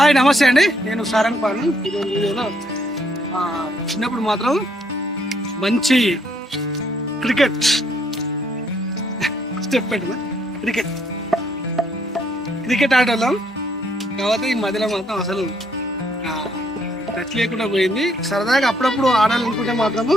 Hi నమస్తే అండి, నేను సారంగ్ పాను. ఈరోజు వీడియోలో చిన్నప్పుడు మాత్రం మంచి క్రికెట్ స్టెప్ పెట్టిన క్రికెట్ ఆటలో కాకపోతే ఈ మధ్యలో మాత్రం అసలు టచ్ లేకుండా పోయింది. సరదాగా అప్పుడప్పుడు ఆడాలనుకుంటే మాత్రము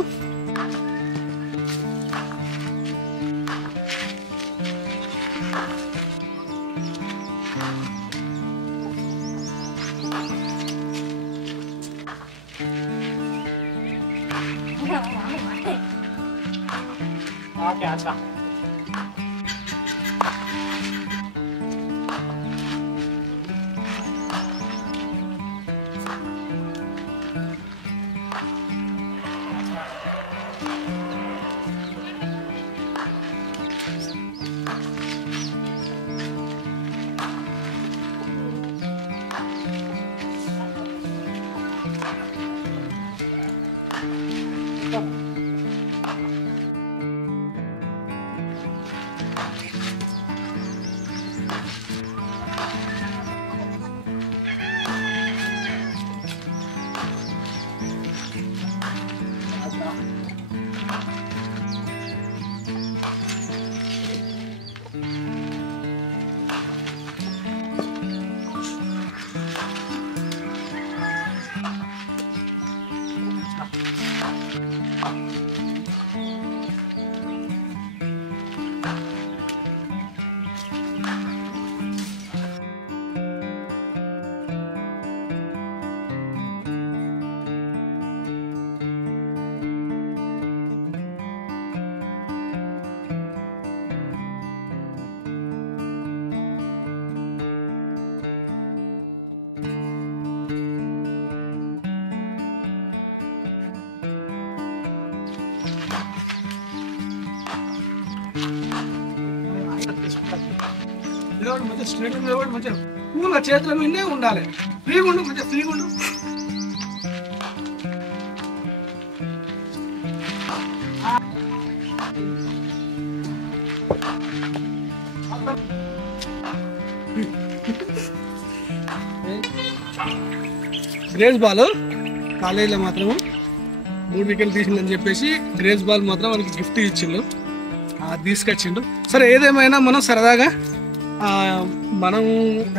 మంచిగా స్ట్రైట్ మంచిగా పూల చేతుల మీదే ఉండాలి. ఫ్రీగా ఉండు, మంచిగా ఫ్రీగా ఉండు. గ్రేస్ బాల్ కాలేజీలో మాత్రము 3 వికెట్లు తీసిందని చెప్పేసి గ్రేస్ బాల్ మాత్రం మనకి గిఫ్ట్ ఇచ్చిండు, తీసుకొచ్చిండు. సరే ఏదేమైనా మనం సరదాగా మనం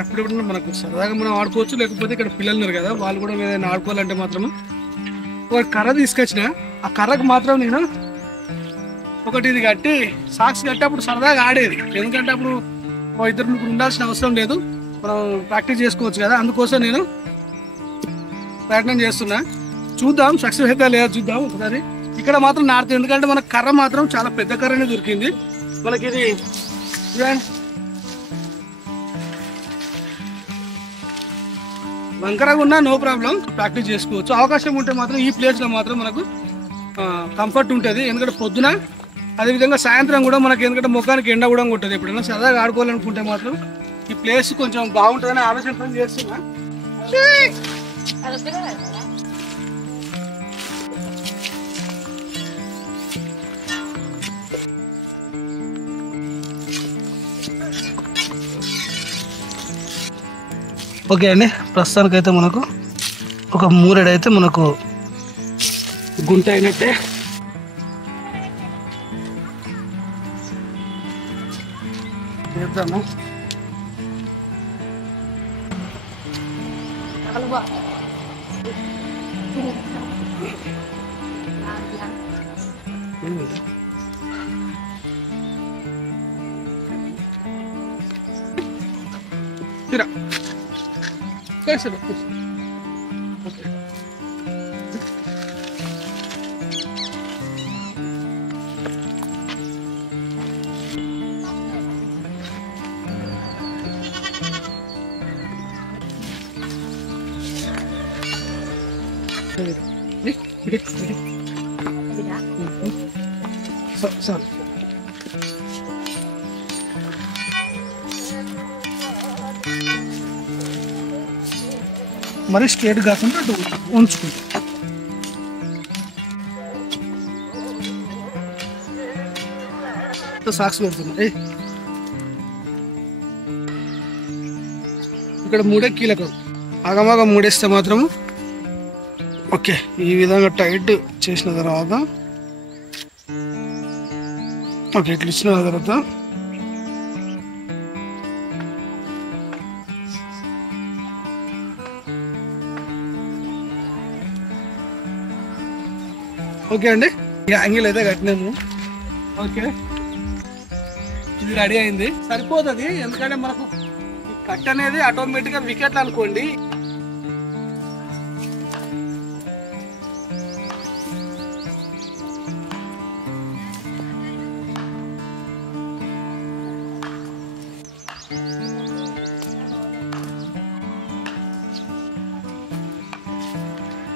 ఎప్పుడెప్పుడు మనకు సరదాగా మనం ఆడుకోవచ్చు. లేకపోతే ఇక్కడ పిల్లలు ఉన్నారు కదా, వాళ్ళు కూడా ఏదైనా ఆడుకోవాలంటే మాత్రము ఒక కర్ర తీసుకొచ్చిన. ఆ కర్రకు మాత్రం నేను ఒకటి ఇది కట్టి సాక్స్ కట్టి అప్పుడు సరదాగా ఆడేది. ఎందుకంటే అప్పుడు 2-3 ఉండాల్సిన అవసరం లేదు, మనం ప్రాక్టీస్ చేసుకోవచ్చు కదా. అందుకోసం నేను ప్రయత్నం చేస్తున్నా. చూద్దాం సక్సెస్ అయితే లేదా చూద్దాం ఒకసారి. ఇక్కడ మాత్రం నాడుతుంది, ఎందుకంటే మనకు కర్ర మాత్రం చాలా పెద్ద కర్రనే దొరికింది మనకి. ఇది వంకరగా ఉన్నా నో ప్రాబ్లం, ప్రాక్టీస్ చేసుకోవచ్చు. అవకాశం ఉంటే మాత్రం ఈ ప్లేస్లో మాత్రం మనకు కంఫర్ట్ ఉంటుంది. ఎందుకంటే పొద్దున అదేవిధంగా సాయంత్రం కూడా మనకి, ఎందుకంటే ముఖానికి ఎండ కూడా ఉంటుంది. ఎప్పుడైనా సరదాగా ఆడుకోవాలనుకుంటే మాత్రం ఈ ప్లేస్ కొంచెం బాగుంటుందని ఆలోచన చేస్తున్నా. ఓకే అండి, ప్రస్తుతానికైతే మనకు ఒక మూరెడైతే మనకు గుంట అయినట్టే. చేద్దాము. Tira. कैसे ओके सर మరి స్ట్రేట్ కాకుండా అటు ఉంచుకుంటాం. సాక్స్ పెడుతున్నాయి. ఇక్కడ 3 కీలకం. ఆగమాగం మూడేస్తే మాత్రము ఓకే. ఈ విధంగా టైట్ చేసిన తర్వాత ఓకే ఇట్లా ఇచ్చిన తర్వాత ఓకే అండి, యాంగిల్ అయితే కట్టినాము. ఓకే, ఇది రెడీ అయింది, సరిపోతుంది. ఎందుకంటే మనకు ఈ కట్ అనేది ఆటోమేటిక్గా వికెట్లు అనుకోండి.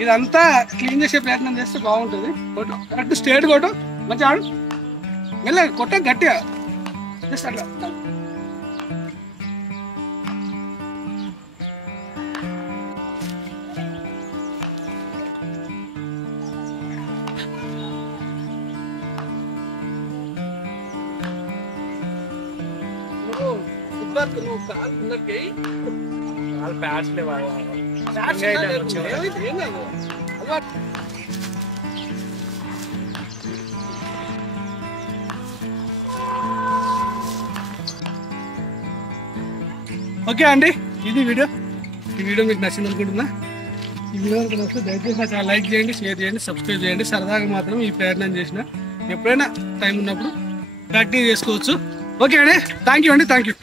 ఇదంతా క్లీన్ చేసే ప్రయత్నం చేస్తే బాగుంటుంది. కొట్టు కరెక్ట్ స్ట్రేట్ కొట్టు, మంచి ఆడు, మెల్ల కొట్ట గట్టిగా, జస్ట్ అట్లా. నువ్వు కాలు ముందరికి ప్యాడ్స్ లేవా? ఓకే అండి, ఇది వీడియో. ఈ వీడియో మీకు నచ్చింది అనుకుంటున్నా. ఈ వీడియో నచ్చితే దయచేసి నా ఛానల్ లైక్ చేయండి, షేర్ చేయండి, సబ్స్క్రైబ్ చేయండి. సరదాగా మాత్రం ఈ ప్రయత్నం చేసిన, ఎప్పుడైనా టైం ఉన్నప్పుడు ప్రాక్టీస్ చేసుకోవచ్చు. ఓకే అండి, థ్యాంక్ యూ అండి, థ్యాంక్ యూ.